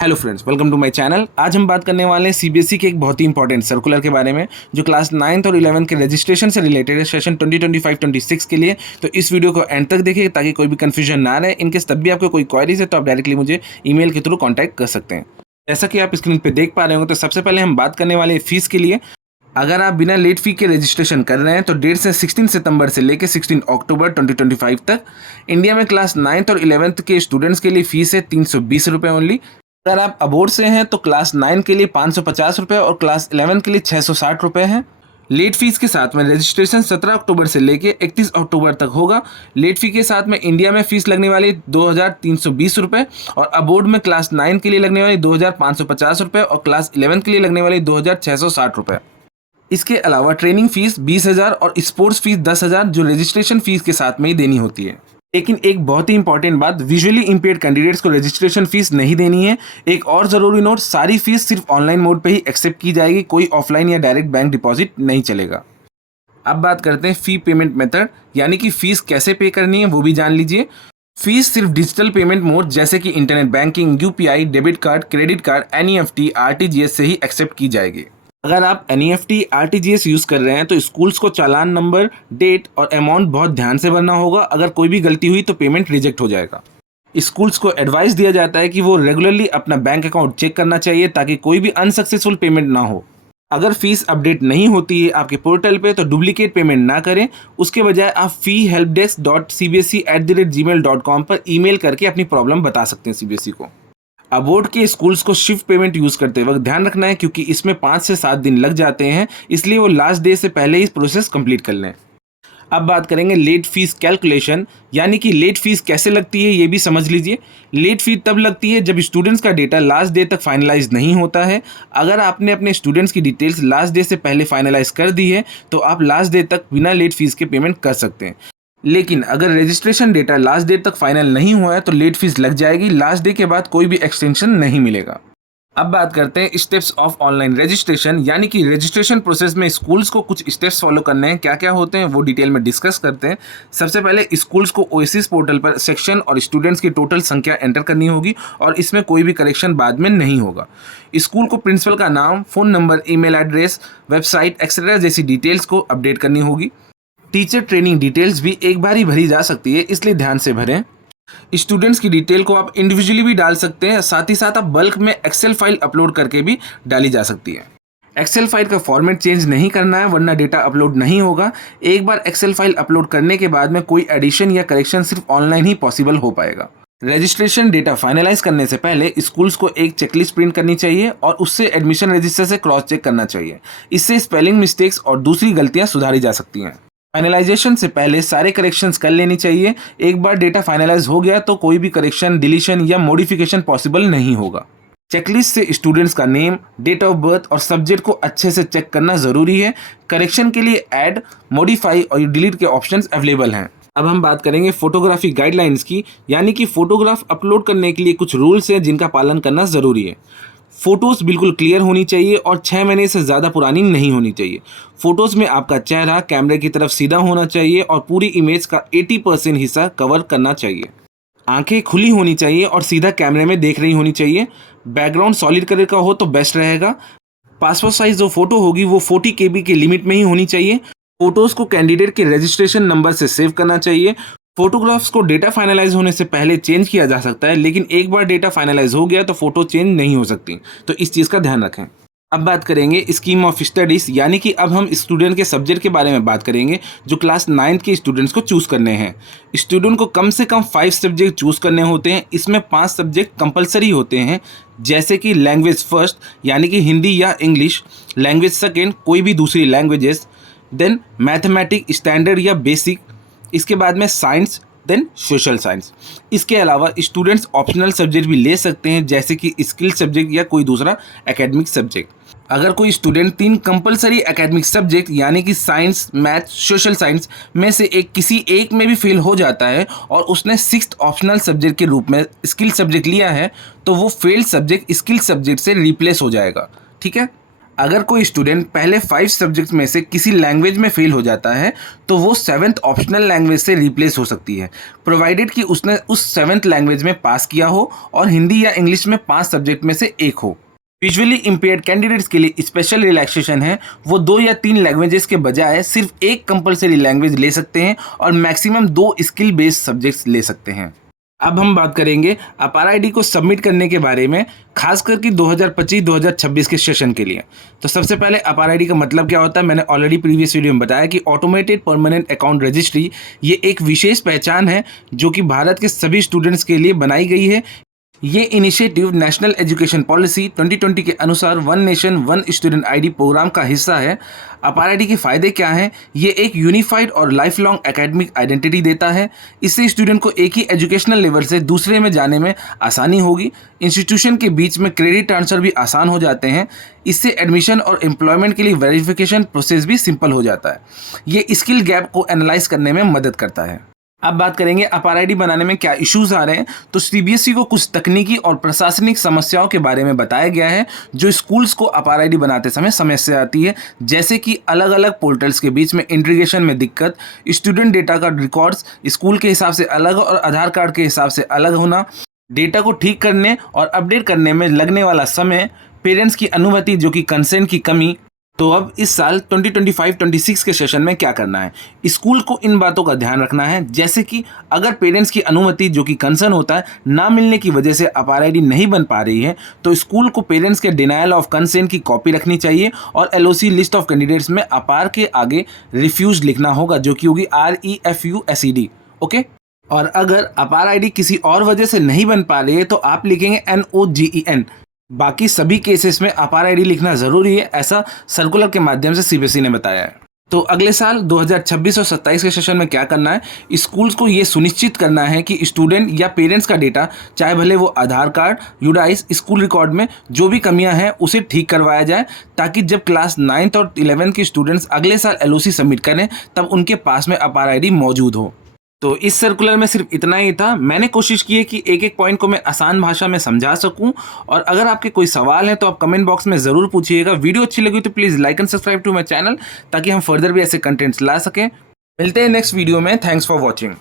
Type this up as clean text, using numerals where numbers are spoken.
Hello friends, welcome to my channel. आज हम बात करने वाले हैं सीबीएसई के एक बहुत ही इंपॉर्टेंट सर्कुलर के बारे में जो क्लास 9th और 11th के रजिस्ट्रेशन से रिलेटेड है सेशन 2025-26 के लिए। तो इस वीडियो को एंड तक देखिए ताकि कोई भी कंफ्यूजन ना रहे। इनकेस तब भी आपको कोई क्वेरीज है तो आप डायरेक्टली मुझे ईमेल के थ्रू कॉन्टैक्ट कर सकते हैं। जैसा कि आप स्क्रीन पर देख पा रहे होंगे तो सबसे पहले हम बात करने वाले फीस के लिए। अगर आप बिना लेट फी के रजिस्ट्रेशन कर रहे हैं तो डेट से 16 सितंबर से लेकर 16 अक्टूबर 2025 तक इंडिया में क्लास 9th और 11th के स्टूडेंट्स के लिए फीस है 320 रुपये ओनली। अगर आप अबोर्ड से हैं तो क्लास 9 के लिए 550 रुपये और क्लास 11 के लिए 660 रुपये हैं। लेट फीस के साथ में रजिस्ट्रेशन 17 अक्टूबर से लेके 31 अक्टूबर तक होगा। लेट फी के साथ में इंडिया में फीस लगने वाली 2320 रुपये और अबोर्ड में क्लास 9 के लिए लगने वाली 2550 रुपये और क्लास 11 के लिए लगने वाली 2660 रुपये। इसके अलावा ट्रेनिंग फीस 20,000 और स्पोर्ट्स फीस 10,000 जो रजिस्ट्रेशन फीस के साथ में ही देनी होती है। लेकिन एक बहुत ही इंपॉर्टेंट बात, विजुअली इंपेयर्ड कैंडिडेट्स को रजिस्ट्रेशन फीस नहीं देनी है। एक और ज़रूरी नोट, सारी फीस सिर्फ ऑनलाइन मोड पे ही एक्सेप्ट की जाएगी, कोई ऑफलाइन या डायरेक्ट बैंक डिपॉजिट नहीं चलेगा। अब बात करते हैं फ़ी पेमेंट मेथड, यानी कि फ़ीस कैसे पे करनी है वो भी जान लीजिए। फीस सिर्फ डिजिटल पेमेंट मोड जैसे कि internet banking, UPI, debit card, credit card, NEFT, RTGS से ही एक्सेप्ट की जाएगी। अगर आप एनईएफटी, आरटीजीएस यूज़ कर रहे हैं तो स्कूल्स को चालान नंबर, डेट और अमाउंट बहुत ध्यान से भरना होगा। अगर कोई भी गलती हुई तो पेमेंट रिजेक्ट हो जाएगा। स्कूल्स को एडवाइस दिया जाता है कि वो रेगुलरली अपना बैंक अकाउंट चेक करना चाहिए ताकि कोई भी अनसक्सेसफुल पेमेंट ना हो। अगर फीस अपडेट नहीं होती है आपके पोर्टल पे तो डुप्लीकेट पेमेंट ना करें। उसके बजाय आप feehelpdesk.cbse@gmail.com पर ईमेल करके अपनी प्रॉब्लम बता सकते हैं सीबीएसई को। अबोर्ड के स्कूल्स को शिफ्ट पेमेंट यूज़ करते वक्त ध्यान रखना है क्योंकि इसमें 5 से 7 दिन लग जाते हैं, इसलिए वो लास्ट डे से पहले ही प्रोसेस कंप्लीट कर लें। अब बात करेंगे लेट फीस कैलकुलेशन, यानी कि लेट फीस कैसे लगती है ये भी समझ लीजिए। लेट फी तब लगती है जब स्टूडेंट्स का डेटा लास्ट डे तक फाइनलाइज नहीं होता है। अगर आपने अपने स्टूडेंट्स की डिटेल्स लास्ट डे से पहले फाइनलाइज कर दी है तो आप लास्ट डे तक बिना लेट फीस के पेमेंट कर सकते हैं। लेकिन अगर रजिस्ट्रेशन डेटा लास्ट डेट तक फाइनल नहीं हुआ है तो लेट फीस लग जाएगी। लास्ट डे के बाद कोई भी एक्सटेंशन नहीं मिलेगा। अब बात करते हैं स्टेप्स ऑफ ऑनलाइन रजिस्ट्रेशन, यानी कि रजिस्ट्रेशन प्रोसेस में स्कूल्स को कुछ स्टेप्स फॉलो करने हैं। क्या क्या होते हैं वो डिटेल में डिस्कस करते हैं। सबसे पहले स्कूल्स को ओएसिस पोर्टल पर सेक्शन और स्टूडेंट्स की टोटल संख्या एंटर करनी होगी और इसमें कोई भी करेक्शन बाद में नहीं होगा। स्कूल को प्रिंसिपल का नाम, phone number, email address, website etcetera जैसी डिटेल्स को अपडेट करनी होगी। टीचर ट्रेनिंग डिटेल्स भी एक बार ही भरी जा सकती है, इसलिए ध्यान से भरें। स्टूडेंट्स की डिटेल को आप इंडिविजुअली भी डाल सकते हैं, साथ ही साथ आप बल्क में एक्सेल फाइल अपलोड करके भी डाली जा सकती है। एक्सेल फाइल का फॉर्मेट चेंज नहीं करना है वरना डेटा अपलोड नहीं होगा। एक बार एक्सेल फाइल अपलोड करने के बाद में कोई एडिशन या करेक्शन सिर्फ ऑनलाइन ही पॉसिबल हो पाएगा। रजिस्ट्रेशन डेटा फाइनलाइज करने से पहले स्कूल्स को एक चेकलिस्ट प्रिंट करनी चाहिए और उससे एडमिशन रजिस्टर से क्रॉस चेक करना चाहिए। इससे स्पेलिंग मिस्टेक्स और दूसरी गलतियां सुधारी जा सकती हैं। फाइनलाइजेशन से पहले सारे करेक्शंस कर लेनी चाहिए। एक बार डेटा फाइनलाइज हो गया तो कोई भी करेक्शन, डिलीशन या मॉडिफिकेशन पॉसिबल नहीं होगा। चेकलिस्ट से स्टूडेंट्स का नेम, डेट ऑफ बर्थ और सब्जेक्ट को अच्छे से चेक करना ज़रूरी है। करेक्शन के लिए ऐड, मॉडिफाई और डिलीट के ऑप्शंस अवेलेबल हैं। अब हम बात करेंगे फोटोग्राफी गाइडलाइंस की, यानी कि फोटोग्राफ अपलोड करने के लिए कुछ रूल्स हैं जिनका पालन करना ज़रूरी है। फ़ोटोज़ बिल्कुल क्लियर होनी चाहिए और 6 महीने से ज़्यादा पुरानी नहीं होनी चाहिए। फ़ोटोज़ में आपका चेहरा कैमरे की तरफ सीधा होना चाहिए और पूरी इमेज का 80% हिस्सा कवर करना चाहिए। आंखें खुली होनी चाहिए और सीधा कैमरे में देख रही होनी चाहिए। बैकग्राउंड सॉलिड कलर का हो तो बेस्ट रहेगा। पासपोर्ट साइज़ जो फ़ोटो होगी वो 40 KB के लिमिट में ही होनी चाहिए। फ़ोटोज़ को कैंडिडेट के रजिस्ट्रेशन नंबर से सेव करना चाहिए। फोटोग्राफ्स को डेटा फाइनलाइज होने से पहले चेंज किया जा सकता है, लेकिन एक बार डेटा फाइनलाइज हो गया तो फोटो चेंज नहीं हो सकती, तो इस चीज़ का ध्यान रखें। अब बात करेंगे स्कीम ऑफ स्टडीज़, यानी कि अब हम स्टूडेंट के सब्जेक्ट के बारे में बात करेंगे जो क्लास 9th के स्टूडेंट्स को चूज़ करने हैं। स्टूडेंट को कम से कम 5 सब्जेक्ट चूज़ करने होते हैं। इसमें 5 सब्जेक्ट कंपलसरी होते हैं, जैसे कि लैंग्वेज फर्स्ट यानी कि हिंदी या इंग्लिश, लैंग्वेज सेकेंड कोई भी दूसरी लैंग्वेजेस, देन मैथमेटिक्स स्टैंडर्ड या बेसिक, इसके बाद में साइंस, देन सोशल साइंस। इसके अलावा स्टूडेंट्स ऑप्शनल सब्जेक्ट भी ले सकते हैं जैसे कि स्किल सब्जेक्ट या कोई दूसरा एकेडमिक सब्जेक्ट। अगर कोई स्टूडेंट 3 कंपलसरी एकेडमिक सब्जेक्ट यानी कि साइंस, मैथ, सोशल साइंस में से किसी एक में भी फेल हो जाता है और उसने 6th ऑप्शनल सब्जेक्ट के रूप में स्किल सब्जेक्ट लिया है तो वो फेल्ड सब्जेक्ट स्किल सब्जेक्ट से रिप्लेस हो जाएगा। ठीक है। अगर कोई स्टूडेंट पहले 5 सब्जेक्ट्स में से किसी लैंग्वेज में फेल हो जाता है तो वो 7th ऑप्शनल लैंग्वेज से रिप्लेस हो सकती है, प्रोवाइडेड कि उसने उस 7th लैंग्वेज में पास किया हो और हिंदी या इंग्लिश में 5 सब्जेक्ट में से एक हो। विजुअली इम्पेयर्ड कैंडिडेट्स के लिए स्पेशल रिलैक्सेशन है, वो 2 या 3 लैंग्वेजेस के बजाय सिर्फ एक कंपलसरी लैंग्वेज ले सकते हैं और मैक्सिमम 2 स्किल बेस्ड सब्जेक्ट्स ले सकते हैं। अब हम बात करेंगे अपार आईडी को सबमिट करने के बारे में, खासकर कि 2025-2026 के सेशन के लिए। तो सबसे पहले अपार आईडी का मतलब क्या होता है, मैंने ऑलरेडी प्रीवियस वीडियो में बताया कि ऑटोमेटेड परमानेंट अकाउंट रजिस्ट्री ये एक विशेष पहचान है जो कि भारत के सभी स्टूडेंट्स के लिए बनाई गई है। ये इनिशिएटिव नेशनल एजुकेशन पॉलिसी 2020 के अनुसार one nation one student ID programme का हिस्सा है। अपार आईडी के फ़ायदे क्या हैं? ये एक यूनिफाइड और लाइफ लॉन्ग एकेडमिक आइडेंटिटी देता है। इससे स्टूडेंट को एक ही एजुकेशनल लेवल से दूसरे में जाने में आसानी होगी। इंस्टीट्यूशन के बीच में क्रेडिट ट्रांसफ़र भी आसान हो जाते हैं। इससे एडमिशन और एम्प्लॉयमेंट के लिए वेरिफिकेशन प्रोसेस भी सिंपल हो जाता है। ये स्किल गैप को एनालाइज करने में मदद करता है। अब बात करेंगे अपार आईडी बनाने में क्या इश्यूज आ रहे हैं। तो सीबीएसई को कुछ तकनीकी और प्रशासनिक समस्याओं के बारे में बताया गया है जो स्कूल्स को अपार आईडी बनाते समय समस्या आती है, जैसे कि अलग अलग पोर्टल्स के बीच में इंटीग्रेशन में दिक्कत, स्टूडेंट डेटा का रिकॉर्ड्स स्कूल के हिसाब से अलग और आधार कार्ड के हिसाब से अलग होना, डेटा को ठीक करने और अपडेट करने में लगने वाला समय, पेरेंट्स की अनुमति जो कि कंसेंट की कमी। तो अब इस साल 2025-26 के सेशन में क्या करना है? स्कूल को इन बातों का ध्यान रखना है, जैसे कि अगर पेरेंट्स की अनुमति जो कि कंसर्न होता है ना मिलने की वजह से अपार आईडी नहीं बन पा रही है, तो स्कूल को पेरेंट्स के डिनायल ऑफ कंसेंट की कॉपी रखनी चाहिए और एलओसी लिस्ट ऑफ कैंडिडेट्स में अपार के आगे रिफ्यूज लिखना होगा जो कि होगी REFUSED। ओके। और अगर अपार आईडी किसी और वजह से नहीं बन पा रही है तो आप लिखेंगे NOGEN। बाकी सभी केसेस में अपार आईडी लिखना ज़रूरी है, ऐसा सर्कुलर के माध्यम से सीबीएसई ने बताया है। तो अगले साल 2026 और 27 के सेशन में क्या करना है? स्कूल्स को ये सुनिश्चित करना है कि स्टूडेंट या पेरेंट्स का डेटा, चाहे भले वो आधार कार्ड, यूडाइस, स्कूल रिकॉर्ड में जो भी कमियां हैं उसे ठीक करवाया जाए, ताकि जब क्लास 9th और 11th के स्टूडेंट्स अगले साल एलओसी सबमिट करें तब उनके पास में अपार आईडी मौजूद हो। तो इस सर्कुलर में सिर्फ इतना ही था। मैंने कोशिश की है कि एक एक पॉइंट को मैं आसान भाषा में समझा सकूं, और अगर आपके कोई सवाल हैं तो आप कमेंट बॉक्स में ज़रूर पूछिएगा। वीडियो अच्छी लगी तो please like and subscribe to my channel, ताकि हम फर्दर भी ऐसे कंटेंट्स ला सकें। मिलते हैं नेक्स्ट वीडियो में। Thanks for watching.